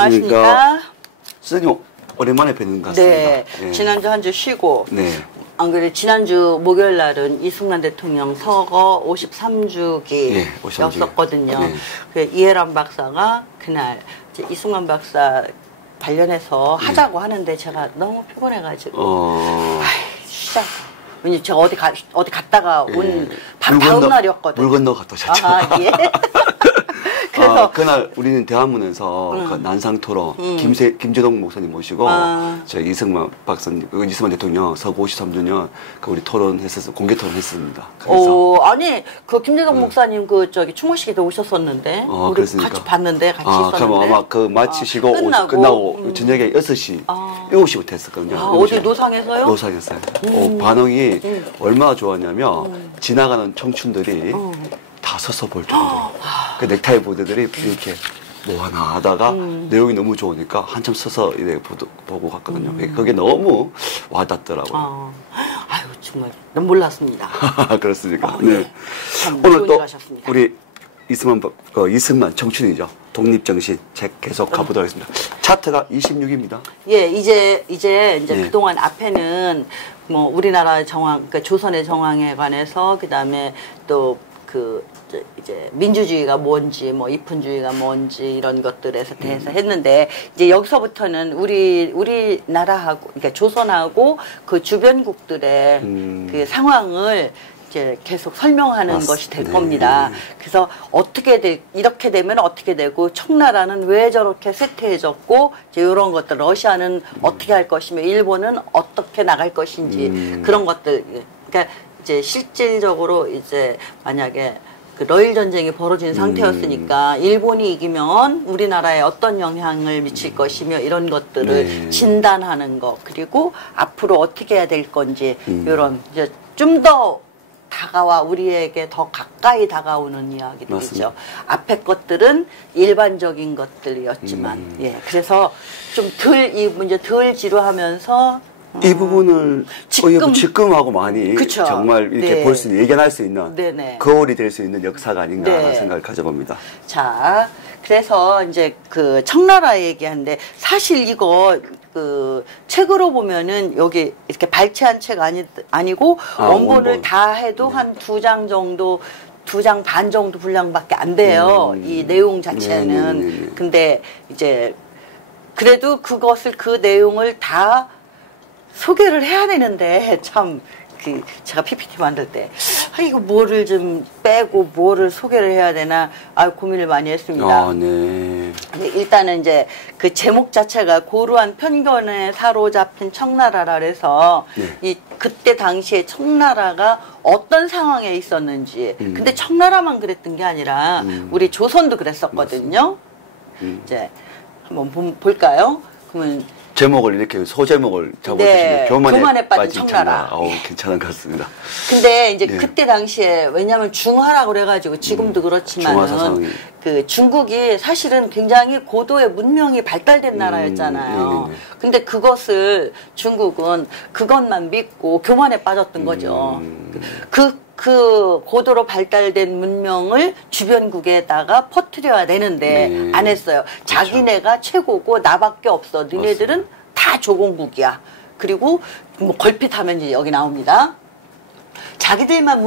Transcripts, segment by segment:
안녕하십니까. 선생님 오랜만에 뵙는 것 같습니다. 네, 예. 지난주 한 주 쉬고 네. 안 그래 지난주 목요일 날은 이승만 대통령 서거 53주기였었거든요. 네. 그 이해람 박사가 그날 이제 이승만 박사 관련해서 하자고 하는데 제가 너무 피곤해가지고 쉬자고. 왜냐면 제가 어디 갔다가 온 다음 날이었거든요. 물 건너 갔다 오셨죠? 예. 그래서 그날 우리는 대한문에서 그 난상토론 김재동 목사님 모시고 저희 이승만 박사님, 이승만 대통령 서거 53주년 그 우리 토론했었어 공개 토론했습니다. 그래서 아니 그 김재동 목사님 그 저기 추모식에도 오셨었는데 우리 그랬습니까? 같이 봤는데 같이 있었는데. 그럼 아마 그 마치시고 끝나고 저녁에 6시 7시부터 했었거든요. 어디 노상에서요? 노상에서요. 반응이 얼마나 좋았냐면 지나가는 청춘들이 다 서서 볼 정도로 그 넥타이 보드들이 이렇게 뭐 하나 하다가 내용이 너무 좋으니까 한참 서서 이렇게 보고 갔거든요. 그게 너무 와닿더라고요. 아유 정말 난 몰랐습니다. 그렇습니까? 네. 네. 참 오늘 또 하셨습니다. 우리 이승만 청춘이죠. 독립정신 책 계속 가보도록 하겠습니다. 차트가 26입니다. 예, 이제 네. 그동안 앞에는 뭐 우리나라 정황, 그러니까 조선의 정황에 관해서 그다음에 또 이제 민주주의가 뭔지 뭐 이푼주의가 뭔지 이런 것들에서 대해서 했는데 이제 여기서부터는 우리나라하고 그러니까 조선하고 그 주변국들의 그 상황을 이제 계속 설명하는 것이 될 겁니다. 그래서 이렇게 되면 어떻게 되고 청나라는 왜 저렇게 쇠퇴해졌고 이제 이런 것들 러시아는 어떻게 할 것이며 일본은 어떻게 나갈 것인지 그런 것들 그러니까 이제 실질적으로 이제 만약에 그 러일 전쟁이 벌어진 상태였으니까 일본이 이기면 우리나라에 어떤 영향을 미칠 것이며 이런 것들을 진단하는 것 그리고 앞으로 어떻게 해야 될 건지 이런 이제 좀 더 우리에게 더 가까이 다가오는 이야기들이죠. 맞습니다. 앞에 것들은 일반적인 것들이었지만 예 그래서 좀 이 문제 덜 지루하면서 이 부분을 지금하고 많이 그쵸. 정말 이렇게 볼 수 있는, 예견할 수 있는 거울이 될 수 있는 역사가 아닌가 하는 생각을 가져봅니다. 자, 그래서 이제 그 청나라 얘기하는데 사실 이거 그 책으로 보면은 여기 이렇게 발췌한 책 아니고 원본을 다 해도 한 2장 정도 2장 반 정도 분량밖에 안 돼요. 이 내용 자체는. 근데 이제 그래도 그 내용을 다 소개를 해야 되는데 참 제가 PPT 만들 때 이거 뭐를 좀 빼고 뭐를 소개를 해야 되나 고민을 많이 했습니다. 네. 일단은 이제 그 제목 자체가 고루한 편견에 사로잡힌 청나라라 그래서 그때 당시에 청나라가 어떤 상황에 있었는지 근데 청나라만 그랬던 게 아니라 우리 조선도 그랬었거든요. 이제 한번 볼까요? 그러면 제목을 이렇게 소제목을 적어주시면 교만에 빠진 청나라. 괜찮은 것 같습니다. 근데 이제 그때 당시에 왜냐하면 중화라고 그래가지고 지금도 그렇지만은 그 중국이 사실은 굉장히 고도의 문명이 발달된 나라였잖아요. 근데 그것을 중국은 그것만 믿고 교만에 빠졌던 거죠. 그 고도로 발달된 문명을 주변국에다가 퍼뜨려야 되는데 안 했어요. 자기네가 최고고 나밖에 없어. 너네들은 다 조공국이야. 그리고 뭐 걸핏하면 이제 여기 나옵니다. 자기들만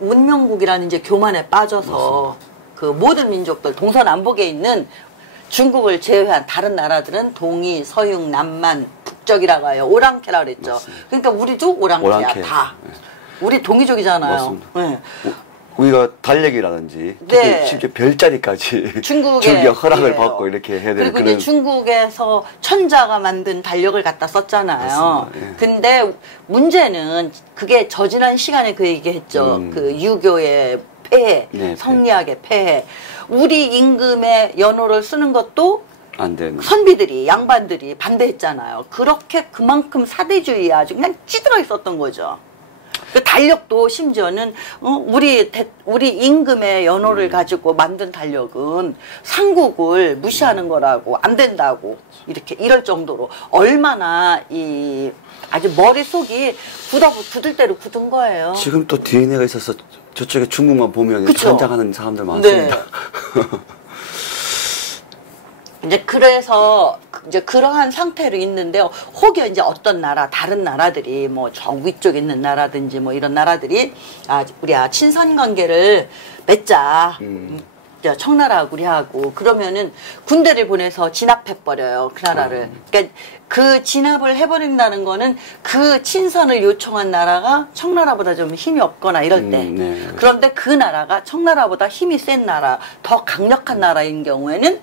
문명국이라는 이제 교만에 빠져서 그 모든 민족들 동서남북에 있는 중국을 제외한 다른 나라들은 동이, 서육, 남만, 북적이라고 해요. 오랑캐라 그랬죠. 그러니까 우리도 오랑캐야 다. 우리 동이족이잖아요. 네. 우리가 달력이라든지 심지어 별자리까지 중국의 허락을 받고 이렇게 해야 되는 그리고 이제 중국에서 천자가 만든 달력을 갖다 썼잖아요. 근데 문제는 그게 저지난 시간에 그 얘기했죠. 그 유교의 폐해, 성리학의 폐해. 우리 임금의 연호를 쓰는 것도 안 되는. 선비들이 양반들이 반대했잖아요. 그렇게 그만큼 사대주의에 아주 그냥 찌들어 있었던 거죠. 그 달력도 심지어는 우리 임금의 연호를 가지고 만든 달력은 삼국을 무시하는 거라고 안 된다고 이럴 정도로 얼마나 아주 머릿속이 굳을 대로 굳은 거예요. 지금 또 DNA가 있어서 저쪽에 중국만 보면 찬장하는 사람들 많습니다. 이제 그래서 이제 그러한 상태로 있는데요. 혹여 이제 어떤 나라, 다른 나라들이 뭐 저 위쪽에 있는 나라든지 뭐 이런 나라들이 우리 친선 관계를 맺자. 청나라하고 우리하고 그러면은 군대를 보내서 진압해버려요. 그 나라를. 그러니까 그 진압을 해버린다는 거는 그 친선을 요청한 나라가 청나라보다 좀 힘이 없거나 이럴 때. 네. 그런데 그 나라가 청나라보다 힘이 센 나라, 더 강력한 나라인 경우에는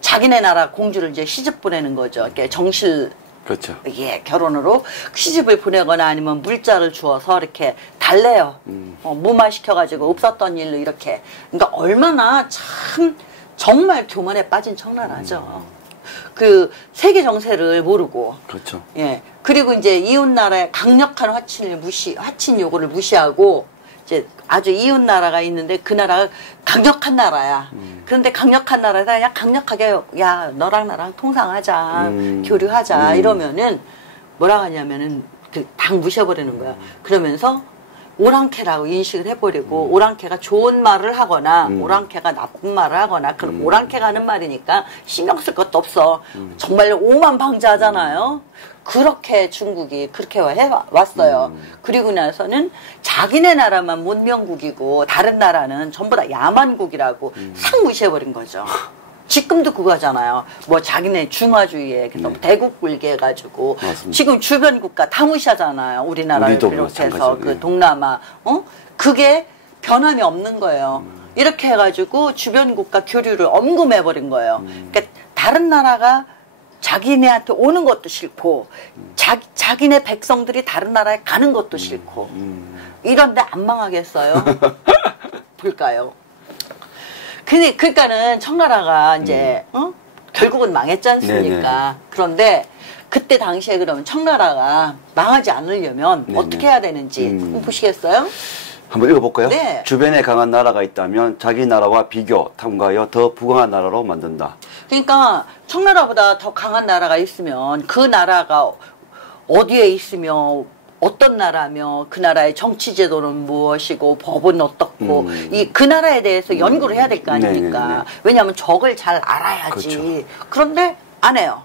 자기네 나라 공주를 이제 시집 보내는 거죠. 이렇게 정실. 그렇죠. 예, 결혼으로 시집을 보내거나 아니면 물자를 주어서 이렇게 달래요. 무마시켜가지고 없었던 일로 이렇게. 그러니까 얼마나 참 정말 교만에 빠진 청나라죠. 그 세계 정세를 모르고. 그렇죠. 예. 그리고 이제 이웃 나라의 강력한 화친 요구를 무시하고 이제 아주 이웃 나라가 있는데 그 나라가 강력한 나라야. 그런데 강력한 나라에서 그냥 강력하게 야 너랑 나랑 통상하자, 교류하자 이러면은 뭐라 하냐면은 그 당 무시해버리는 거야. 그러면서 오랑캐라고 인식을 해버리고 오랑캐가 좋은 말을 하거나 오랑캐가 나쁜 말을 하거나 그럼 오랑캐가 하는 말이니까 신경 쓸 것도 없어. 정말 오만방자하잖아요. 그렇게 중국이 그렇게 해왔어요. 그리고 나서는 자기네 나라만 문명국이고 다른 나라는 전부 다 야만국이라고 싹 무시해버린 거죠. 지금도 그거잖아요. 뭐 자기네 중화주의에 너무 대국불게 해가지고 맞습니다. 지금 주변 국가 다 무시하잖아요. 우리나라를 비롯해서 그 네. 동남아 그게 변함이 없는 거예요. 이렇게 해가지고 주변 국가 교류를 엄금해버린 거예요. 그러니까 다른 나라가 자기네한테 오는 것도 싫고 자기네 백성들이 다른 나라에 가는 것도 싫고 이런데 안 망하겠어요? 볼까요? 그러니까는 청나라가 이제 결국은 망했지 않습니까? 네네. 그런데 그때 당시에 그러면 청나라가 망하지 않으려면 네네. 어떻게 해야 되는지 한번 보시겠어요? 한번 읽어볼까요? 네. 주변에 강한 나라가 있다면 자기 나라와 비교, 탐구하여 더 부강한 나라로 만든다. 그러니까 청나라보다 더 강한 나라가 있으면 그 나라가 어디에 있으며 어떤 나라며 그 나라의 정치 제도는 무엇이고 법은 어떻고 그 나라에 대해서 연구를 해야 될 거 아닙니까? 네네네. 왜냐하면 적을 잘 알아야지. 그렇죠. 그런데 안 해요.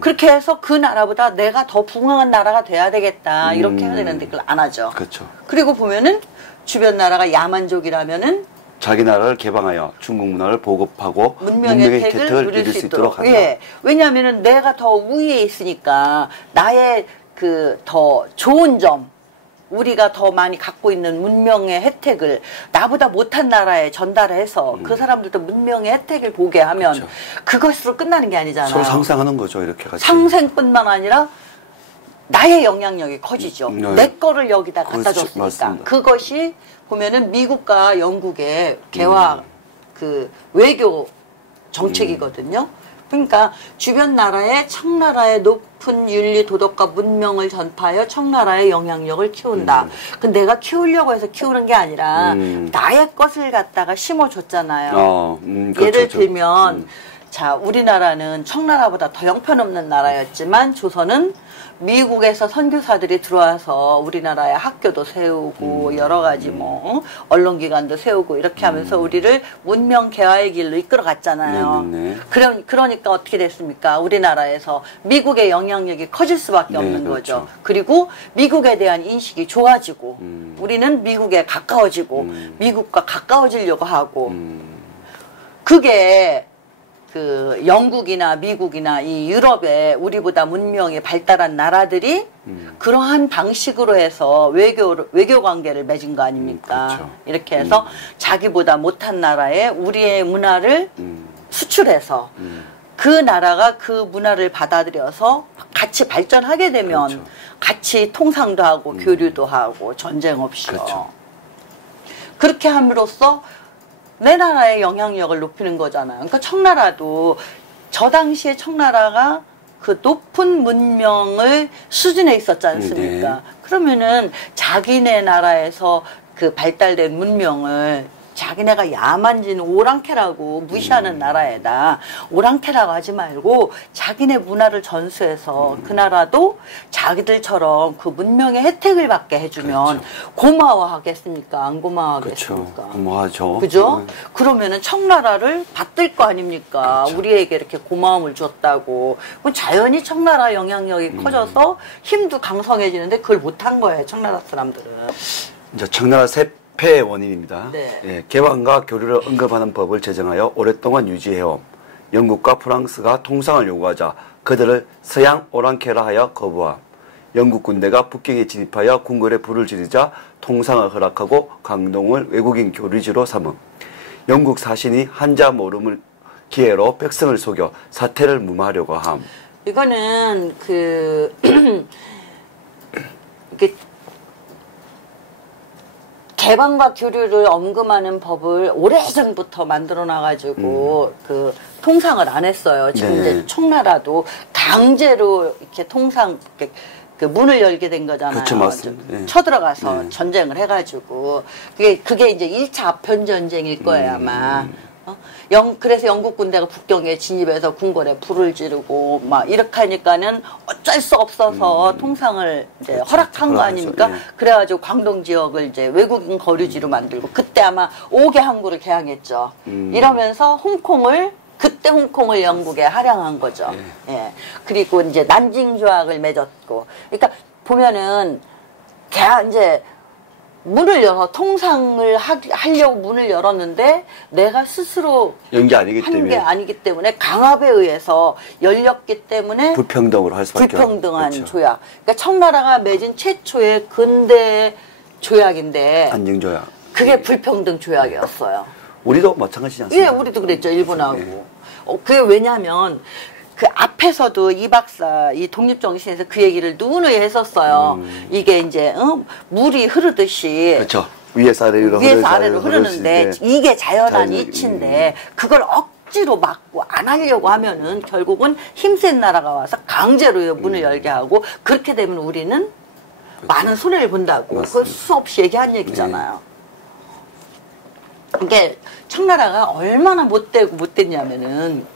그렇게 해서 그 나라보다 내가 더 부강한 나라가 돼야 되겠다 이렇게 해야 되는데 그걸 안 하죠. 그렇죠. 그리고 보면은 주변 나라가 야만족이라면은 자기 나라를 개방하여 중국 문화를 보급하고 문명의 혜택을 누릴 수 있도록 한다. 예. 왜냐하면은 내가 더 우위에 있으니까 나의 그 더 좋은 점, 우리가 더 많이 갖고 있는 문명의 혜택을 나보다 못한 나라에 전달해서 그 사람들도 문명의 혜택을 보게 하면 그렇죠. 그것으로 끝나는 게 아니잖아요. 서로 상생하는 거죠, 이렇게 같이. 상생뿐만 아니라 나의 영향력이 커지죠. 네. 내 거를 여기다 갖다 그렇죠. 줬으니까. 맞습니다. 그것이 보면은 미국과 영국의 개화 그 외교 정책이거든요. 그러니까 주변 나라의 청나라의 높은 윤리 도덕과 문명을 전파하여 청나라의 영향력을 키운다. 근데 내가 키우려고 해서 키우는 게 아니라 나의 것을 갖다가 심어줬잖아요. 그렇죠, 예를 들면 자 우리나라는 청나라보다 더 형편없는 나라였지만 조선은 미국에서 선교사들이 들어와서 우리나라에 학교도 세우고 여러 가지 뭐 언론기관도 세우고 이렇게 하면서 우리를 문명 개화의 길로 이끌어 갔잖아요. 네네네. 그러니까 어떻게 됐습니까? 우리나라에서 미국의 영향력이 커질 수밖에 없는 네, 그렇죠. 거죠. 그리고 미국에 대한 인식이 좋아지고 우리는 미국에 가까워지고 미국과 가까워지려고 하고 그게 그 영국이나 미국이나 이 유럽에 우리보다 문명이 발달한 나라들이 그러한 방식으로 해서 외교 관계를 맺은 거 아닙니까? 그렇죠. 이렇게 해서 자기보다 못한 나라에 우리의 문화를 수출해서 그 나라가 그 문화를 받아들여서 같이 발전하게 되면 그렇죠. 같이 통상도 하고 교류도 하고 전쟁 없이요. 그렇죠. 그렇게 함으로써 내 나라의 영향력을 높이는 거잖아요. 그러니까 청나라도 저 당시에 청나라가 그 높은 문명을 수준에 있었지 않습니까? 네. 그러면은 자기네 나라에서 그 발달된 문명을 자기네가 야만진 오랑캐라고 무시하는 나라에다 오랑캐라고 하지 말고 자기네 문화를 전수해서 그 나라도 자기들처럼 그 문명의 혜택을 받게 해주면 그렇죠. 고마워하겠습니까? 안 고마워하겠습니까? 그렇죠. 고마워하죠. 그죠? 그러면은 청나라를 받들 거 아닙니까? 그렇죠. 우리에게 이렇게 고마움을 줬다고. 그럼 자연히 청나라 영향력이 커져서 힘도 강성해지는데 그걸 못한 거예요, 청나라 사람들은. 이제 청나라 폐의 원인입니다. 네. 예, 개방과 교류를 언급하는 법을 제정하여 오랫동안 유지해온 영국과 프랑스가 통상을 요구하자 그들을 서양 오랑캐라 하여 거부함. 영국 군대가 북경에 진입하여 궁궐에 불을 지르자 통상을 허락하고 강동을 외국인 교류지로 삼음. 영국 사신이 한자 모름을 기회로 백성을 속여 사태를 무마하려고 함. 이거는 이게 개방과 교류를 엄금하는 법을 오래전부터 만들어 놔가지고 그 통상을 안 했어요. 지금 네. 이제 청나라도 강제로 이렇게 통상 그 문을 열게 된 거잖아요. 그렇죠, 맞습니다. 네. 쳐들어가서 네. 전쟁을 해가지고 그게 이제 1차 아편 전쟁일 거예요 아마. 그래서 영국 군대가 북경에 진입해서 궁궐에 불을 지르고 막 이렇게 하니까는 어쩔 수 없어서 통상을 이제 그렇죠. 허락한 거 아닙니까? 예. 그래가지고 광동 지역을 이제 외국인 거류지로 만들고 그때 아마 5개 항구를 개항했죠. 이러면서 그때 홍콩을 영국에 할양한 거죠. 예. 그리고 이제 난징 조약을 맺었고. 그러니까 보면은 이제 문을 열어 통상을 하려고 문을 열었는데 내가 스스로 연기 아니기 한 때문에 게 아니기 때문에 강압에 의해서 열렸기 때문에 불평등으로 할 수밖에 불평등한 그렇죠. 조약. 그러니까 청나라가 맺은 최초의 근대 조약인데 안징조약. 그게 불평등 조약이었어요. 우리도 마찬가지지 않습니까? 예, 우리도 그랬죠, 일본하고. 네. 그게 왜냐면 그 앞에서도 이 박사 이 독립정신에서 그 얘기를 누누이 했었어요. 이게 이제 물이 흐르듯이 그렇죠. 위에서 아래로 흐르는데 이게 자연한 자연의, 이치인데 그걸 억지로 막고 안 하려고 하면은 결국은 힘센 나라가 와서 강제로 문을 열게 하고 그렇게 되면 우리는 많은 손해를 본다고 그걸 수없이 얘기한 얘기잖아요. 이게 청나라가 얼마나 못됐냐면은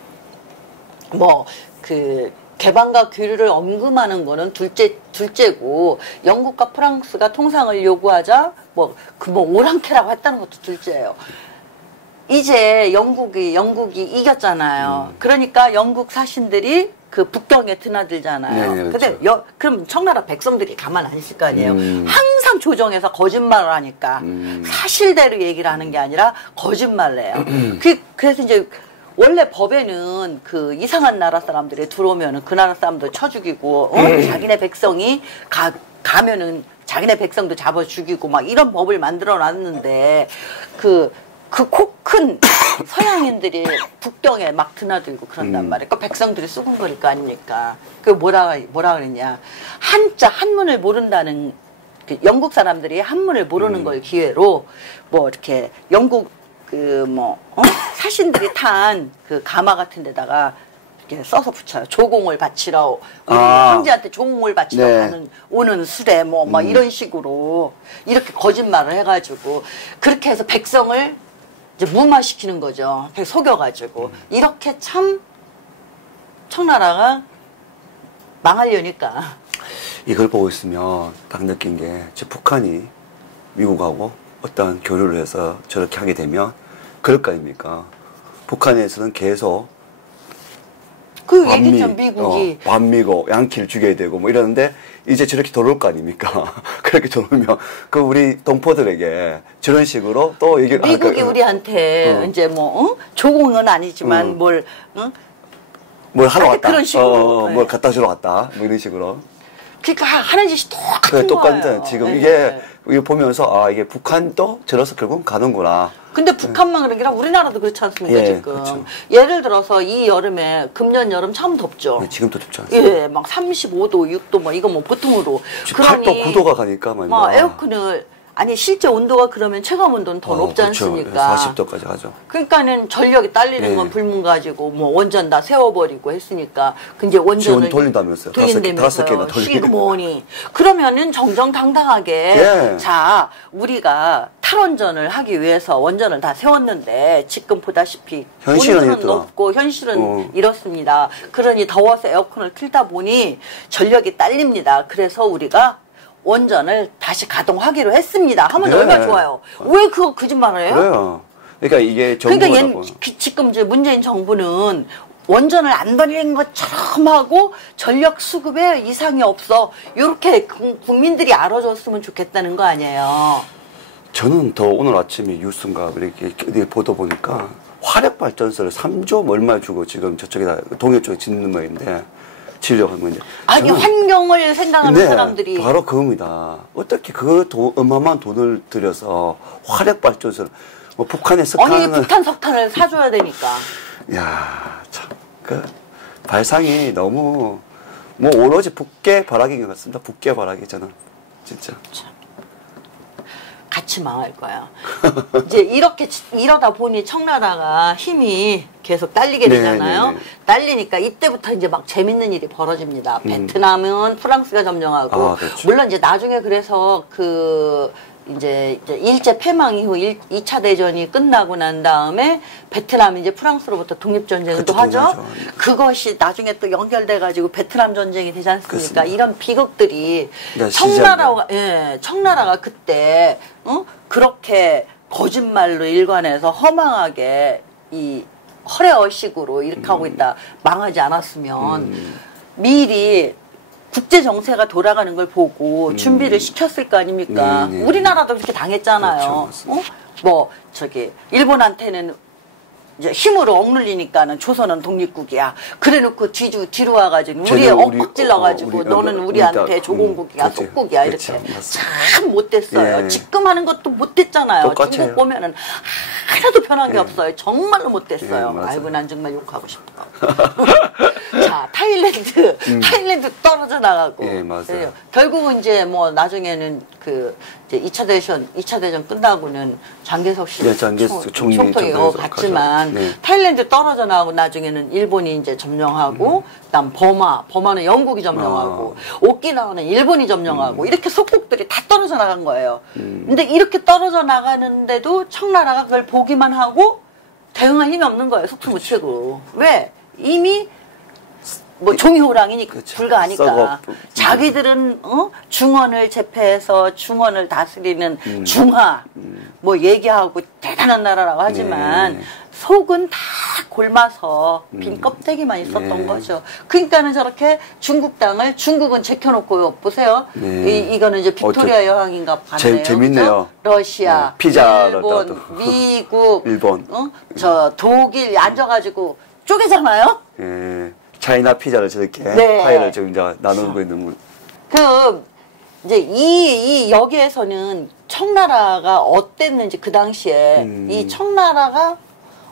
개방과 교류를 엄금하는 거는 둘째고, 영국과 프랑스가 통상을 요구하자, 오랑캐라고 했다는 것도 둘째예요. 이제 영국이 이겼잖아요. 그러니까 영국 사신들이 그 북경에 드나들잖아요. 네, 근데 그렇죠. 그럼 청나라 백성들이 가만 안 있을 거 아니에요. 항상 조정해서 거짓말을 하니까 사실대로 얘기를 하는 게 아니라 거짓말을 해요. 그래서 이제 원래 법에는 그 이상한 나라 사람들이 들어오면은 그 나라 사람도 쳐 죽이고, 자기네 백성이 가면은 자기네 백성도 잡아 죽이고 막 이런 법을 만들어 놨는데, 그 코 큰 서양인들이 북경에 막 드나들고 그런단 말이에요. 그 백성들이 수군거릴 거 아닙니까? 그 뭐라 그랬냐. 한문을 모른다는, 영국 사람들이 한문을 모르는 걸 기회로, 이렇게 영국 사신들이 탄 그 가마 같은 데다가 이렇게 써서 붙여요. 조공을 바치러, 우리 황제한테 조공을 바치러 오는 수레, 이런 식으로, 이렇게 거짓말을 해가지고, 그렇게 해서 백성을 이제 무마시키는 거죠. 속여가지고. 이렇게 참, 청나라가 망하려니까. 이걸 보고 있으면 딱 느낀 게, 북한이 미국하고 어떤 교류를 해서 저렇게 하게 되면, 그럴 거 아닙니까? 북한에서는 계속 그 얘기죠, 미국이. 반미고 양키를 죽여야 되고 이러는데 이제 저렇게 들어올 거 아닙니까? 그렇게 들어오면 우리 동포들에게 저런 식으로 또 얘기를 미국이 우리한테 이제 조공은 아니지만 뭘 하러 왔다. 그런 식으로. 뭘 갖다 주러 왔다. 이런 식으로. 그러니까 하는 짓이 똑같은 똑같은 거예요. 지금 이게 보면서 이게 북한도 저래서 결국 가는구나. 근데 북한만 그런 게 아니라 우리나라도 그렇지 않습니까, 지금. 그렇죠. 예를 들어서 이 여름에, 금년 여름 참 덥죠. 네, 지금도 덥지 않습니까? 예, 막 35도, 6도, 이거 보통으로. 8도, 9도가 가니까 에어컨을 아니 실제 온도가 그러면 체감 온도는 더 높지 그렇죠. 않습니까? 40도까지 가죠. 그러니까는 전력이 딸리는 네. 건 불문 가지고 뭐 원전 다 세워버리고 했으니까 그 이제 원전을 지원 돌린다면서요. 다섯 개나 돌리고. 시그머니 그러면은 정정당당하게 예. 자 우리가 탈원전을 하기 위해서 원전을 다 세웠는데 지금 보다시피 현실은 온도는 이렇더라. 높고 현실은 이렇습니다. 그러니 더워서 에어컨을 틀다 보니 전력이 딸립니다. 그래서 우리가 원전을 다시 가동하기로 했습니다. 하면 네. 얼마나 좋아요. 왜 그거 거짓말을 해요? 그래요. 그러니까 이게 정부가 그러니까 지금 이제 문재인 정부는 원전을 안 돌리는 것처럼 하고 전력 수급에 이상이 없어. 이렇게 국민들이 알아줬으면 좋겠다는 거 아니에요. 저는 더 오늘 아침에 뉴스인가 이렇게 어디 보도 보니까 화력 발전소를 3조 얼마 주고 지금 저쪽에다 동해 쪽에 짓는 모양인데 지으려고 하는 건데. 아니 환경을 생각하는 사람들이 바로 그겁니다. 어떻게 그 어마어마한 돈을 들여서 화력 발전소를 뭐 북한의 석탄을 아니 북한 석탄을 사줘야 되니까. 야, 참, 그 발상이 너무 뭐 오로지 북계 바라기인 것 같습니다. 북계 바라기 저는 진짜. 같이 망할 거야. 이제 이렇게 이러다 보니 청나라가 힘이 계속 딸리게 되잖아요. 네네네. 딸리니까 이때부터 이제 막 재밌는 일이 벌어집니다. 베트남은 프랑스가 점령하고 그렇죠. 물론 이제 나중에 그래서 그 이제 일제 패망 이후 2차 대전이 끝나고 난 다음에 베트남이 이제 프랑스로부터 독립전쟁을 또 하죠. 그것이 나중에 또 연결돼가지고 베트남 전쟁이 되지 않습니까? 그렇습니다. 이런 비극들이 네, 청나라가 그때 그렇게 거짓말로 일관해서 허망하게 이 허례허식으로 이렇게 하고 있다 망하지 않았으면 미리 국제 정세가 돌아가는 걸 보고 준비를 시켰을 거 아닙니까? 네네. 우리나라도 그렇게 당했잖아요. 그렇죠, 일본한테는 이제 힘으로 억눌리니까는 조선은 독립국이야. 그래놓고 뒤로 와가지고 우리에 엇박질러가지고 너는 우리한테 조공국이야, 속국이야 이렇게 참 못됐어요. 예. 지금 하는 것도 못됐잖아요. 똑같아요. 중국 보면은 하나도 변한 게 없어요. 정말로 못됐어요. 예, 아이고 난 정말 욕하고 싶어. 자 타일랜드 떨어져 나가고. 예, 맞아요. 결국은 이제 뭐 나중에는 그 이제 2차 대전 끝나고는 장개석 씨 총통이 갔지만 타일랜드 떨어져 나가고 나중에는 일본이 이제 점령하고 그다음 버마는 영국이 점령하고 오키나와는 일본이 점령하고 이렇게 속국들이 다 떨어져 나간 거예요. 근데 이렇게 떨어져 나가는데도 청나라가 그걸 보기만 하고 대응할 힘이 없는 거예요. 속수무책으로. 왜? 이미 뭐 종이호랑이니까 그렇죠. 불가하니까 자기들은 중원을 제패해서 중원을 다스리는 중하 뭐 얘기하고 대단한 나라라고 하지만 속은 다 골마서 빈 껍데기만 있었던 거죠. 그러니까는 저렇게 중국은 제껴놓고 보세요. 이거는 이제 빅토리아 여왕인가 봤네요. 재밌네요. 러시아, 일본, 미국, 저 독일 앉아가지고 쪼개잖아요. 차이나 피자를 저렇게 파일을 지금 이제 나누고 있는 분. 이제 이 여기에서는 청나라가 어땠는지 그 당시에 이 청나라가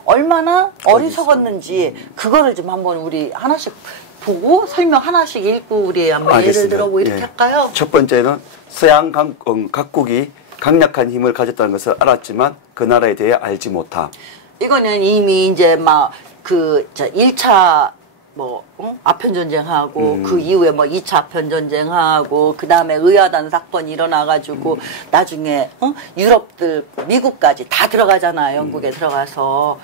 얼마나 어리석었는지 그거를 좀 한번 우리 하나씩 보고 설명 하나씩 읽고 우리 한번 예를 들어 뭐 이렇게 할까요? 첫 번째는 서양 각국이 강력한 힘을 가졌다는 것을 알았지만 그 나라에 대해 알지 못함. 이거는 이미 이제 막 그 1차 아편전쟁하고 그 이후에 2차 아편전쟁하고 그 다음에 의아단 사건이 일어나가지고 나중에 유럽들 미국까지 다 들어가잖아요. 영국에 들어가서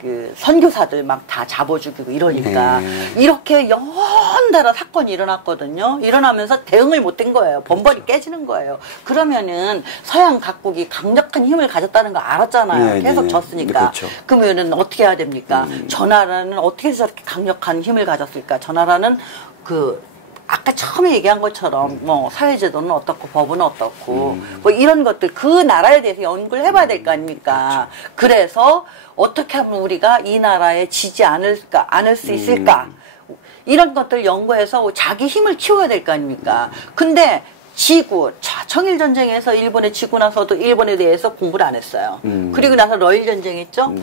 그 선교사들 막 다 잡아 죽이고 이러니까 이렇게 연달아 사건이 일어났거든요. 일어나면서 대응을 못한 거예요. 번벌이 깨지는 거예요. 그러면은 서양 각국이 강력한 힘을 가졌다는 거 알았잖아요. 계속 졌으니까. 그러면은 어떻게 해야 됩니까? 저 나라는 어떻게 해서 저렇게 강력한 힘을 가졌을까? 저 나라는 아까 처음에 얘기한 것처럼 사회제도는 어떻고 법은 어떻고 뭐 이런 것들 그 나라에 대해서 연구를 해봐야 될 거 아닙니까? 그래서 어떻게 하면 우리가 이 나라에 지지 않을 수 있을까? 이런 것들 연구해서 자기 힘을 키워야 될 거 아닙니까? 근데 청일전쟁에서 일본에 지고 나서도 일본에 대해서 공부를 안 했어요. 그리고 나서 러일전쟁 했죠?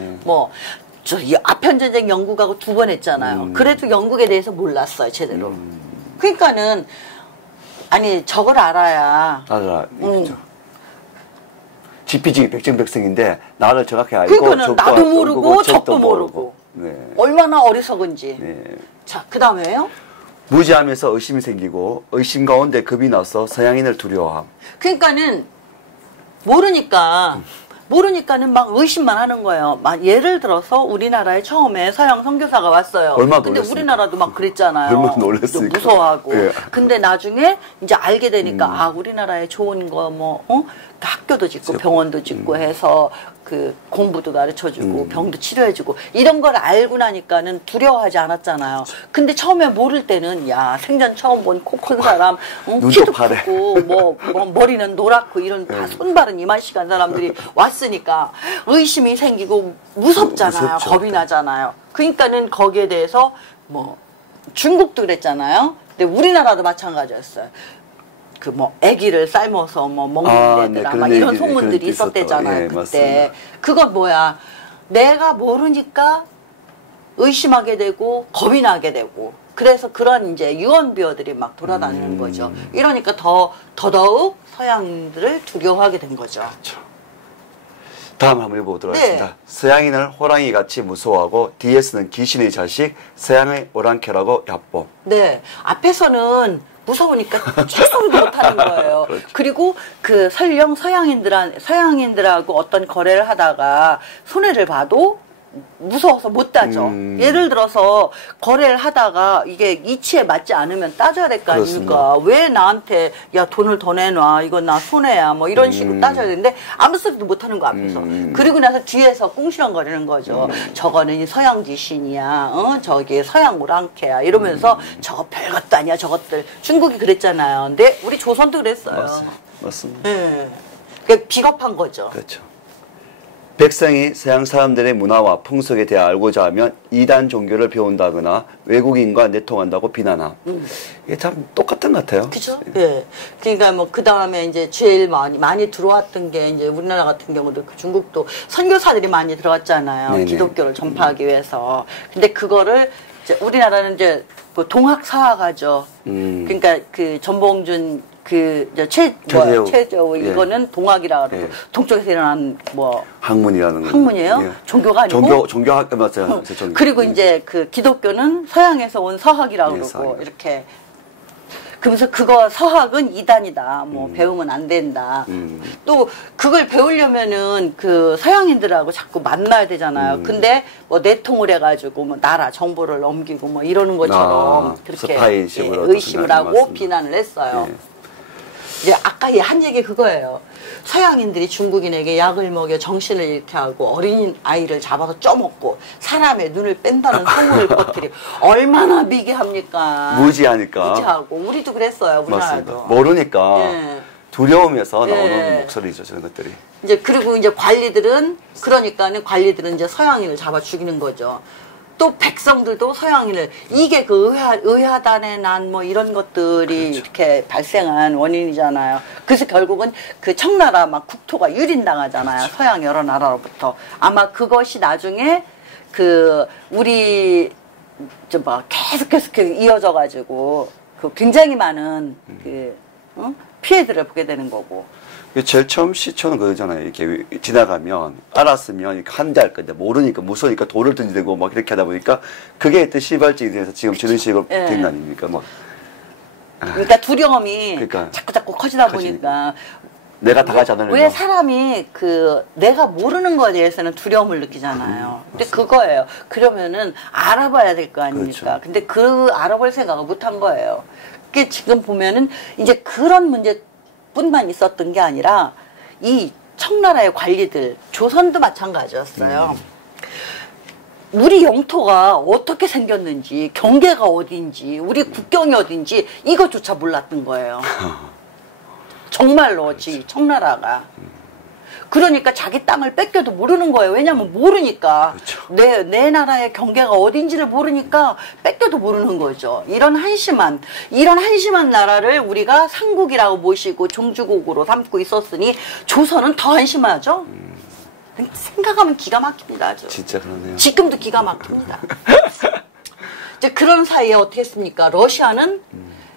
이 아편전쟁 영국하고 2번 했잖아요. 그래도 영국에 대해서 몰랐어요, 제대로. 그러니까는 아니 저걸 알아야. 알아. 그렇죠. 지피지기 백정백승인데 나를 정확히 알고 그러니까는 나도 모르고 적도 모르고. 네. 얼마나 어리석은지. 네. 자, 그 다음에요? 무지하면서 의심이 생기고 의심 가운데 겁이 나서 서양인을 두려워함. 그러니까는 모르니까는 막 의심만 하는 거예요. 막 예를 들어서 우리나라에 처음에 서양 선교사가 왔어요. 얼마나 근데 놀랐습니까? 우리나라도 막 그랬잖아요. 얼마나 놀랐습니까? 무서워하고. 예. 근데 나중에 이제 알게 되니까 아 우리나라에 좋은 거 뭐 학교도 짓고 병원도 짓고 해서 그 공부도 가르쳐주고 병도 치료해주고 이런 걸 알고 나니까는 두려워하지 않았잖아요. 근데 처음에 모를 때는 야 생전 처음 본 코 큰 사람 키도 크고 뭐 머리는 노랗고 이런 다 손발은 이만시간 사람들이 왔으니까 의심이 생기고 무섭잖아요. 무섭죠. 겁이 나잖아요. 그러니까는 거기에 대해서 뭐 중국도 그랬잖아요. 근데 우리나라도 마찬가지였어요. 그 뭐 아기를 삶아서 뭐 먹는 데더라 막 이런 소문들이 있었대잖아요. 그때 맞습니다. 그건 뭐야 내가 모르니까 의심하게 되고 겁이 나게 되고 그래서 그런 이제 유언비어들이 막 돌아다니는 거죠. 이러니까 더더욱 서양인들을 두려워하게 된 거죠. 그렇죠. 다음 한번 해보도록 네. 하겠습니다. 서양인을 호랑이 같이 무서워하고 뒤에서는 귀신의 자식 서양의 오랑캐라고 얕봄. 네 앞에서는 무서우니까 최소도 못하는 거예요. 그렇죠. 그리고 그 설령 서양인들하고 어떤 거래를 하다가 손해를 봐도 무서워서 못 따져. 예를 들어서 거래를 하다가 이게 이치에 맞지 않으면 따져야 될 거 아닙니까? 왜 나한테 야 돈을 더 내놔 이건 나 손해야 뭐 이런 식으로 따져야 되는데 아무 소리도 못하는 거 앞에서. 그리고 나서 뒤에서 꿍시렁거리는 거죠. 저거는 서양 귀신이야. 저기 서양 오랑캐야 이러면서 저거 별것도 아니야 저것들. 중국이 그랬잖아요. 근데 우리 조선도 그랬어요. 맞습니다. 네. 그게 비겁한 거죠. 그렇죠. 백성이 서양 사람들의 문화와 풍속에 대해 알고자 하면 이단 종교를 배운다거나 외국인과 내통한다고 비난함. 이게 참 똑같은 것 같아요. 그죠? 예. 그러니까 뭐 그 다음에 이제 제일 많이 들어왔던 게 이제 우리나라 같은 경우도 그 중국도 선교사들이 많이 들어왔잖아요. 네네. 기독교를 전파하기 위해서. 근데 그거를 이제 우리나라는 이제 뭐 동학사화가죠. 그러니까 그 전봉준 최저우 이거는 동학이라 그러고 동쪽에서 일어난 뭐 학문이라는 학문이에요? 예. 종교가 아니고 종교학 맞아요. 그리고 이제 그 기독교는 서양에서 온 서학이라고 그러고 서학. 이렇게 그러면서 그거 서학은 이단이다. 뭐 배우면 안 된다. 또 그걸 배우려면은 그 서양인들하고 자꾸 만나야 되잖아요. 근데 뭐 내통을 해가지고 뭐 나라 정보를 넘기고 뭐 이러는 것처럼 그렇게 의심을 하고 맞습니다. 비난을 했어요. 예. 이제 아까 한 얘기 그거예요. 서양인들이 중국인에게 약을 먹여 정신을 잃게 하고 어린 아이를 잡아서 쪄먹고 사람의 눈을 뺀다는 소문을 퍼뜨리고 얼마나 미개합니까? 무지하고 우리도 그랬어요. 우리나라도. 모르니까 네. 두려움에서 나오는 네. 목소리죠. 저런 것들이. 이제 그리고 이제 관리들은 이제 서양인을 잡아 죽이는 거죠. 또 백성들도 서양인을 이게 그 의하단에 난 뭐 이런 것들이 그렇죠. 이렇게 발생한 원인이잖아요. 그래서 결국은 그 청나라 막 국토가 유린당하잖아요. 그렇죠. 서양 여러 나라로부터. 아마 그것이 나중에 그 우리 좀 막 계속 이어져 가지고 그 굉장히 많은 그 피해들을 보게 되는 거고. 제일 처음 시초는 그거잖아요. 이렇게 지나가면 알았으면 한대 할 건데 모르니까 무서우니까 돌을 던지고 막 이렇게 하다 보니까 그게 또 시발적이 돼서 지금 저런 식으로 된 거 아닙니까? 뭐. 그러니까 두려움이 자꾸 커지다 보니까 내가 다 가지 않으려면 왜 사람이 그 내가 모르는 거에 대해서는 두려움을 느끼잖아요. 근데 그거예요. 그러면은 알아봐야 될 거 아닙니까? 그렇죠. 근데 그 알아볼 생각을 못 한 거예요. 그게 지금 보면은 이제 그런 문제 뿐만 있었던 게 아니라 이 청나라의 관리들 조선도 마찬가지였어요. 우리 영토가 어떻게 생겼는지 경계가 어딘지 우리 국경이 어딘지 이것조차 몰랐던 거예요. 정말로 청나라가. 그러니까 자기 땅을 뺏겨도 모르는 거예요. 왜냐하면 모르니까. 그렇죠. 내 나라의 경계가 어딘지를 모르니까 뺏겨도 모르는 거죠. 이런 한심한 나라를 우리가 상국이라고 모시고 종주국으로 삼고 있었으니 조선은 더 한심하죠. 생각하면 기가 막힙니다. 아주. 진짜 그러네요. 지금도 기가 막힙니다. 이제 그런 사이에 어떻게 했습니까? 러시아는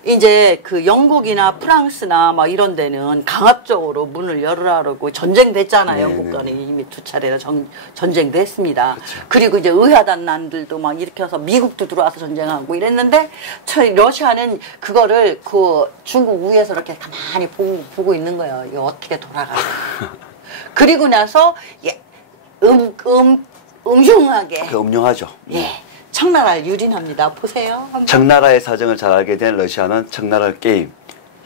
이제 그 영국이나 프랑스나 막 이런 데는 강압적으로 문을 열으라고 전쟁됐잖아요. 영국과는 이미 2차례나 전쟁도 했습니다. 그쵸. 그리고 이제 의하단난들도 막 일으켜서 미국도 들어와서 전쟁하고 이랬는데 러시아는 그거를 그 중국 위에서 이렇게 가만히 보고 있는 거예요. 이거 어떻게 돌아가요. 그리고 나서 음흉하게. 음흉하죠. 예. 청나라를 유린합니다. 보세요. 한번. 청나라의 사정을 잘 알게 된 러시아는 청나라를 게임.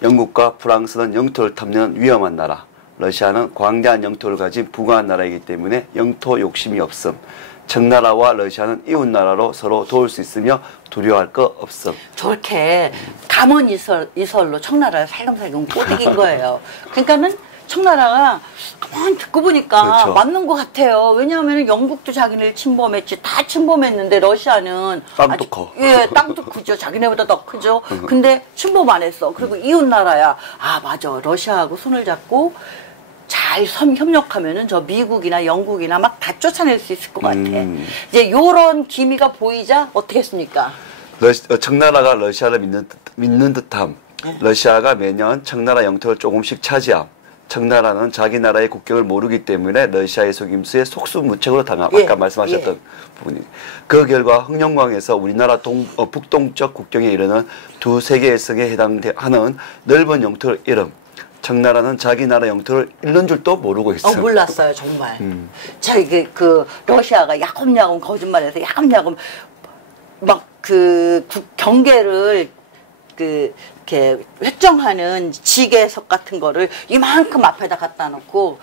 영국과 프랑스는 영토를 탐내는 위험한 나라. 러시아는 광대한 영토를 가진 부강한 나라이기 때문에 영토 욕심이 없음. 청나라와 러시아는 이웃나라로 서로 도울 수 있으며 두려워할 거 없음. 저렇게 가문이설로 청나라를 살금살금 꼬드긴 거예요. 그러니까는 청나라가 가만히 듣고 보니까 그렇죠. 맞는 것 같아요. 왜냐하면 영국도 자기네를 침범했지. 다 침범했는데 러시아는 땅도 커. 예, 땅도 크죠. 자기네보다 더 크죠. 근데 침범 안 했어. 그리고 이웃 나라야. 아 맞아. 러시아하고 손을 잡고 잘 협력하면은 저 미국이나 영국이나 막 다 쫓아낼 수 있을 것 같아. 이제 요런 기미가 보이자 어떻게 했습니까? 청나라가 러시아를 믿는 듯함. 러시아가 매년 청나라 영토를 조금씩 차지함. 청나라는 자기 나라의 국경을 모르기 때문에 러시아의 속임수에 속수무책으로 당함. 아까 말씀하셨던 부분이. 그 결과 흥룡강에서 우리나라 북동쪽 국경에 이르는 두 세계성에 해당하는 넓은 영토를 잃음. 청나라는 자기 나라 영토를 잃는 줄도 모르고 있어요. 몰랐어요, 정말. 자, 이게 러시아가 야금야금 거짓말해서 야금야금 막 경계를 이렇게 획정하는 지게석 같은 거를 이만큼 앞에다 갖다 놓고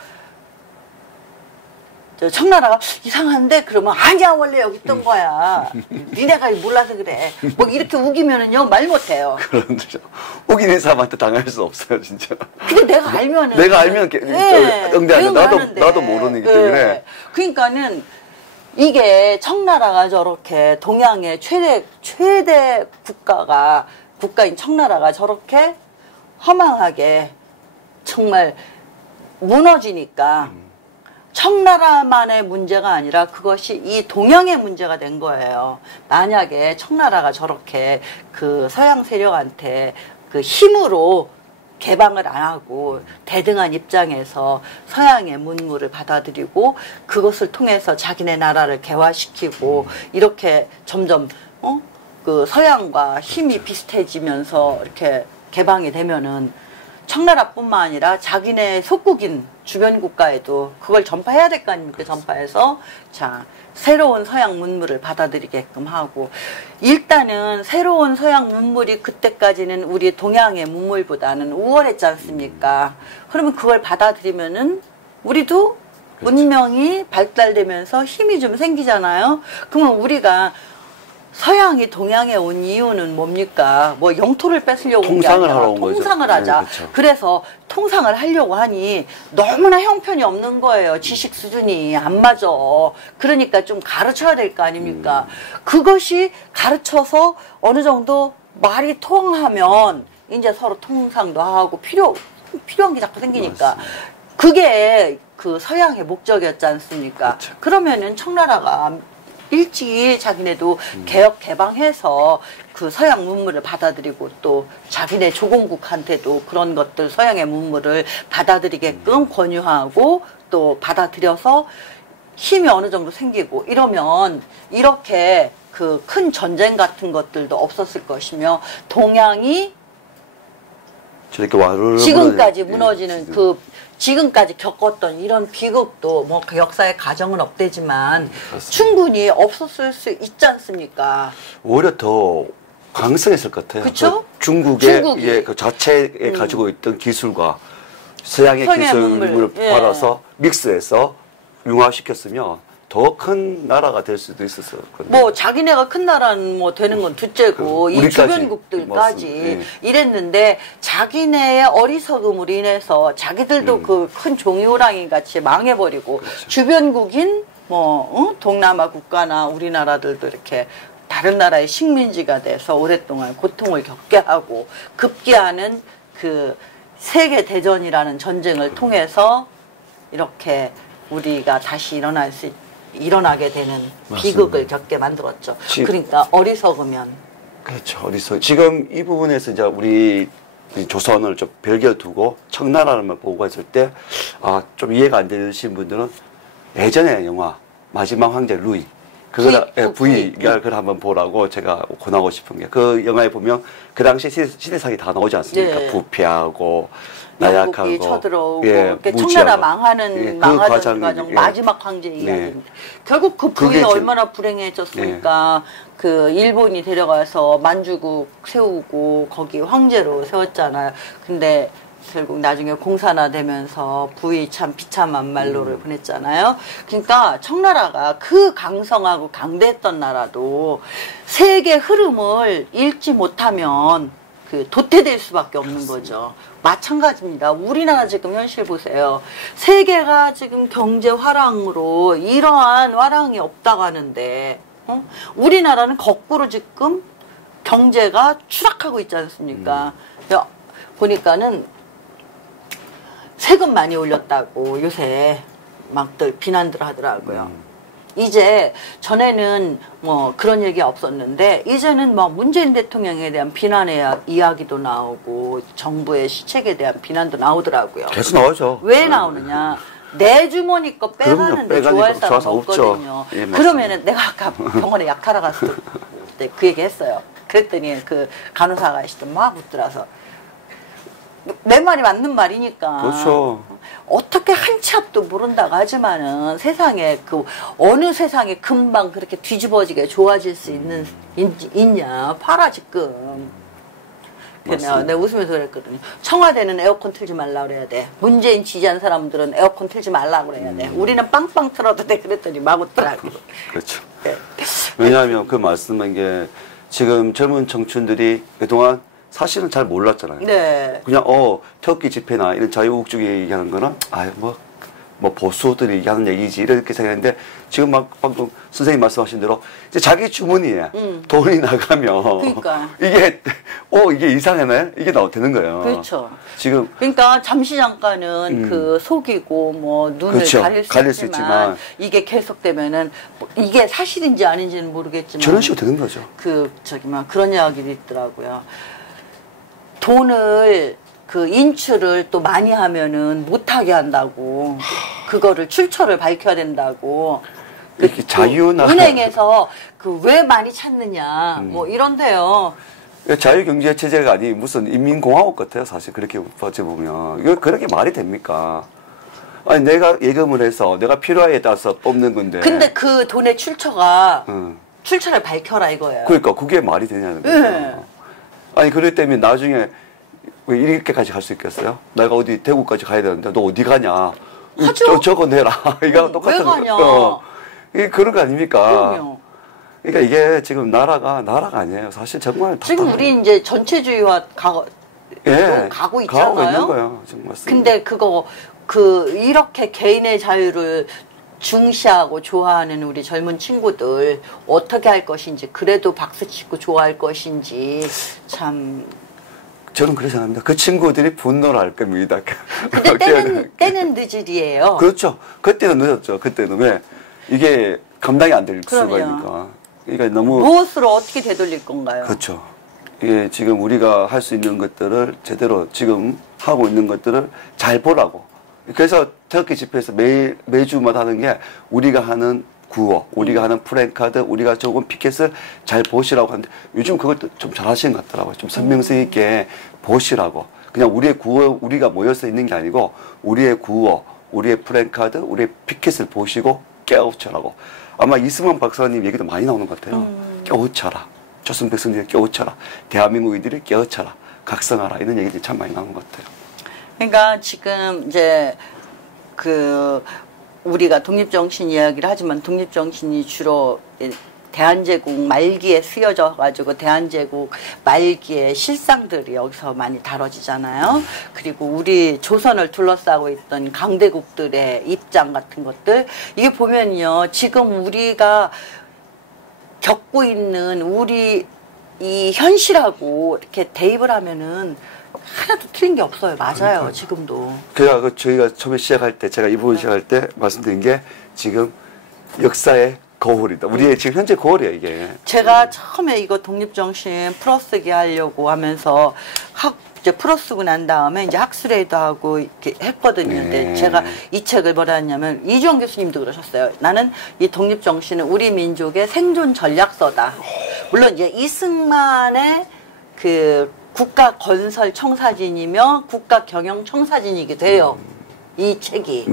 청나라가 이상한데 그러면 아니야 원래 여기 있던 거야. 니네가 몰라서 그래. 뭐 이렇게 우기면은요 말 못해요. 그런데 우기는 사람한테 당할 수 없어요 진짜. 근데 내가 알면은 응대하는데 나도 모르는 기 때문에. 그러니까는 이게 청나라가 저렇게 동양의 최대 국가인 청나라가 저렇게 허망하게 정말 무너지니까 청나라만의 문제가 아니라 그것이 이 동양의 문제가 된 거예요. 만약에 청나라가 저렇게 서양 세력한테 힘으로 개방을 안 하고 대등한 입장에서 서양의 문물을 받아들이고 그것을 통해서 자기네 나라를 개화시키고 이렇게 점점 서양과 힘이 비슷해지면서 이렇게 개방이 되면은 청나라뿐만 아니라 자기네 속국인 주변 국가에도 그걸 전파해야 될 거 아닙니까? 전파해서 새로운 서양 문물을 받아들이게끔 하고 일단은 새로운 서양 문물이 그때까지는 우리 동양의 문물보다는 우월했지 않습니까? 그러면 그걸 받아들이면은 우리도 그렇죠. 문명이 발달되면서 힘이 좀 생기잖아요. 그러면 우리가 서양이 동양에 온 이유는 뭡니까? 뭐 영토를 뺏으려고 온 게 아니라 통상을 하자. 네, 그렇죠. 그래서 통상을 하려고 하니 너무나 형편이 없는 거예요. 지식 수준이 안 맞아. 그러니까 좀 가르쳐야 될 거 아닙니까? 그것이 가르쳐서 어느 정도 말이 통하면 이제 서로 통상도 하고 필요한 게 자꾸 생기니까. 맞습니다. 그게 서양의 목적이었지 않습니까? 그렇죠. 그러면은 청나라가 일찍이 자기네도 개혁 개방해서 서양 문물을 받아들이고 또 자기네 조공국한테도 그런 것들 서양의 문물을 받아들이게끔 권유하고 또 받아들여서 힘이 어느 정도 생기고 이러면 이렇게 큰 전쟁 같은 것들도 없었을 것이며 동양이 지금까지 무너지는 지금까지 겪었던 이런 비극도 뭐 역사의 가정은 없대지만 그렇습니다. 충분히 없었을 수 있지 않습니까? 오히려 더 강성했을 것 같아요. 그렇죠? 중국이 그 자체에 가지고 있던 기술과 서양의 기술을 받아서 믹스해서 융화시켰으면 더 큰 나라가 될 수도 있었어요. 뭐 자기네가 큰 나라는 뭐 되는 건 둘째고 이 주변국들까지 이랬는데 자기네의 어리석음으로 인해서 자기들도 큰 종이호랑이 같이 망해버리고 그렇죠. 주변국인 동남아 국가나 우리나라들도 이렇게 다른 나라의 식민지가 돼서 오랫동안 고통을 겪게 하고 급기야는 세계 대전이라는 전쟁을 통해서 이렇게 우리가 다시 일어나게 되는 맞습니다. 비극을 겪게 만들었죠. 그러니까 어리석으면 그렇죠. 어디서 지금 이 부분에서 이제 우리 조선을 좀 별개로 두고 청나라만 보고 했을 때 좀 이해가 안 되시는 분들은 예전에 영화 마지막 황제 루이 그걸 한번 보라고 제가 권하고 싶은 게 그 영화에 보면 그 당시 시대상이 다 나오지 않습니까? 네. 부패하고 나약하고 영국이 쳐들어오고 예, 청나라 망하는 그 과정 예. 마지막 황제 이야기입니다. 결국 그 부에 얼마나 불행해졌습니까? 그 일본이 데려가서 만주국 세우고 거기 황제로 세웠잖아요. 근데 결국 나중에 공산화되면서 부이 참 비참한 말로를 보냈잖아요. 그러니까 청나라가 그 강성하고 강대했던 나라도 세계 흐름을 읽지 못하면 그 도태될 수밖에 없는 거죠. 마찬가지입니다. 우리나라 지금 현실 보세요. 세계가 지금 경제 화랑으로 이러한 화랑이 없다고 하는데 우리나라는 거꾸로 지금 경제가 추락하고 있지 않습니까? 보니까는 세금 많이 올렸다고 요새 막들 비난들 하더라고요. 이제 전에는 뭐 그런 얘기가 없었는데 이제는 뭐 문재인 대통령에 대한 비난의 이야기도 나오고 정부의 시책에 대한 비난도 나오더라고요. 계속 나오죠. 왜 나오느냐? 내 주머니 거 빼가는데 좋아할 사람 없거든요. 예, 그러면은 내가 아까 병원에 약 하러 갔을 때 그 얘기 했어요. 그랬더니 그 간호사 아가씨도 막 웃더라서 내 말이 맞는 말이니까. 그렇죠. 어떻게 한 치 앞도 모른다고 하지만은 세상에 어느 세상에 금방 그렇게 뒤집어지게 좋아질 수 있냐. 봐라 지금. 내가 웃으면서 그랬거든요. 청와대는 에어컨 틀지 말라 그래야 돼. 문재인 지지하는 사람들은 에어컨 틀지 말라 그래야 돼. 우리는 빵빵 틀어도 돼. 그랬더니 막 웃더라고. 그렇죠. 네. 왜냐하면 그 말씀한 게 지금 젊은 청춘들이 그동안 사실은 잘 몰랐잖아요. 네. 그냥 태극기 집회나 이런 자유국주의 얘기하는 거는 뭐 보수들이 얘기하는 얘기지 이렇게 생각했는데 지금 막 방금 선생님 말씀하신 대로 이제 자기 주머니에 돈이 나가면 그러니까. 이게 이상하네 이게 되는 거예요. 그렇죠. 지금 그러니까 잠시 잠깐은 그 속이고 뭐 눈을 그렇죠. 가릴 수 있지만 이게 계속되면은 이게 사실인지 아닌지는 모르겠지만 저런 식으로 되는 거죠. 그런 이야기도 있더라고요. 돈을 인출을 또 많이 하면은 못하게 한다고. 그거를 출처를 밝혀야 된다고. 이렇게 자유나. 은행에서 왜 많이 찾느냐. 뭐 이런데요. 자유경제체제가 아니 무슨 인민공화국 같아요. 사실 그렇게 보면. 이거 그렇게 말이 됩니까? 아니, 내가 예금을 해서 내가 필요에 따라서 뽑는 건데. 근데 그 돈의 출처가 출처를 밝혀라 이거예요. 그러니까 그게 말이 되냐는 거죠. 네. 아니, 그럴 때면 나중에 왜 이렇게까지 갈 수 있겠어요? 내가 어디 대구까지 가야 되는데 너 어디 가냐? 하죠. 저거 내라. 이거 똑같은 왜 가냐? 이게 그런 거 아닙니까? 그럼요. 그러니까 이게 지금 나라가 아니에요. 사실 정말 지금 우리 이제 전체주의화 가고 있잖아요. 가고 있는 거예요. 정말. 근데 이렇게 개인의 자유를 중시하고 좋아하는 우리 젊은 친구들 어떻게 할 것인지, 그래도 박수치고 좋아할 것인지 참. 저는 그렇게 생각합니다. 그 친구들이 분노를 할 겁니다. 근데 때는 늦으리예요. 그렇죠. 그때는 늦었죠. 그때는 왜 이게 감당이 안 될 수가 있으니까. 그러니까 너무 무엇으로 어떻게 되돌릴 건가요? 그렇죠. 이게 지금 우리가 할 수 있는 것들을 제대로 지금 하고 있는 것들을 잘 보라고. 그래서 태극기 집회에서 매주마다 하는 게 우리가 하는 구호, 우리가 하는 프랜카드, 우리가 적은 피켓을 잘 보시라고 하는데 요즘 그것도 좀 잘하시는 것 같더라고요. 좀 선명성 있게 보시라고. 그냥 우리의 구호, 우리가 모여서 있는 게 아니고 우리의 구호, 우리의 프랜카드, 우리의 피켓을 보시고 깨우쳐라고. 아마 이승만 박사님 얘기도 많이 나오는 것 같아요. 깨우쳐라. 조선 백성들이 깨우쳐라. 대한민국인들이 깨우쳐라. 각성하라. 이런 얘기들이 참 많이 나오는 것 같아요. 그러니까 지금 이제 우리가 독립정신 이야기를 하지만 독립정신이 주로 대한제국 말기에 쓰여져 가지고 대한제국 말기의 실상들이 여기서 많이 다뤄지잖아요. 그리고 우리 조선을 둘러싸고 있던 강대국들의 입장 같은 것들, 이게 보면요, 지금 우리가 겪고 있는 우리 이 현실하고 이렇게 대입을 하면은 하나도 틀린 게 없어요. 맞아요. 그러니까요. 지금도. 저희가 처음에 시작할 때, 제가 이 부분 시작할 때 말씀드린 게 지금 역사의 거울이다. 우리의 지금 현재 거울이야 이게. 제가 처음에 이거 독립정신 풀어쓰기 하려고 하면서 이제 풀어쓰고 난 다음에 이제 학술회의도 하고 이렇게 했거든요. 근데 제가 이 책을 뭐라 했냐면 이주영 교수님도 그러셨어요. 나는 이 독립정신은 우리 민족의 생존 전략서다. 물론 이제 이승만의 그 국가 건설 청사진이며 국가 경영 청사진이기도 해요. 이 책이.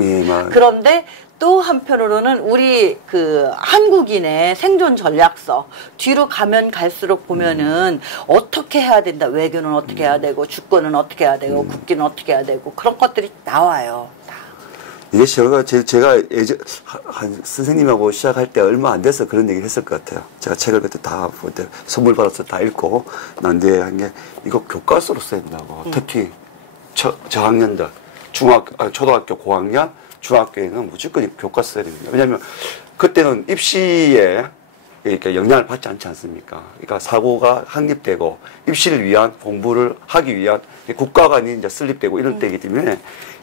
그런데 또 한편으로는 우리 그 한국인의 생존 전략서 뒤로 가면 갈수록 보면은 어떻게 해야 된다. 외교는 어떻게 해야 되고 주권은 어떻게 해야 되고 국기는 어떻게 해야 되고 그런 것들이 나와요. 이게 제가 예전 한 선생님하고 시작할 때 얼마 안 돼서 그런 얘기를 했을 것 같아요. 제가 책을 그때 다 선물 받아서 다 읽고 난 뒤에 한 게 이거 교과서로 써야 된다고. 특히 저학년들 초등학교 고학년 중학교에는 무조건 교과서 써야 됩니다. 왜냐하면 그때는 입시에 이렇게 영향을 받지 않지 않습니까? 그러니까 사고가 확립되고 입시를 위한 공부를 하기 위한 국가관이 이제 설립되고 이런 때이기 때문에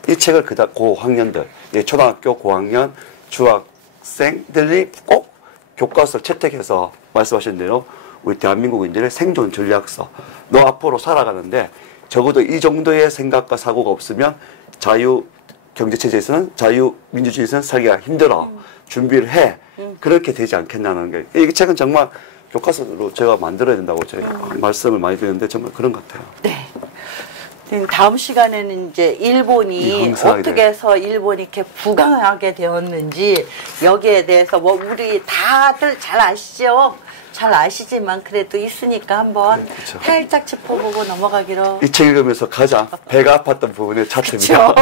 이 책을 고학년들, 초등학교 고학년 중학생들이 꼭 교과서를 채택해서 말씀하신 대로 우리 대한민국인들의 생존 전략서. 너 앞으로 살아가는데 적어도 이 정도의 생각과 사고가 없으면 경제체제에서는 자유민주주의에서는 살기가 힘들어. 준비를 해. 그렇게 되지 않겠냐는 게. 이 책은 정말 교과서로 제가 만들어야 된다고 제가 말씀을 많이 드렸는데 정말 그런 것 같아요. 네. 다음 시간에는 이제 일본이 어떻게 해서 일본이 이렇게 부강하게 되었는지 여기에 대해서 뭐 우리 다들 잘 아시죠? 잘 아시지만 그래도 있으니까 한번 살짝 짚어보고 넘어가기로. 이 책 읽으면서 가장 배가 아팠던 부분의 차트입니다.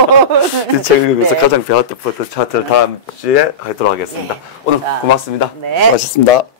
이 책 읽으면서 가장 배가 아팠던 차트를 다음 주에 하도록 하겠습니다. 오늘 고맙습니다. 수고하셨습니다.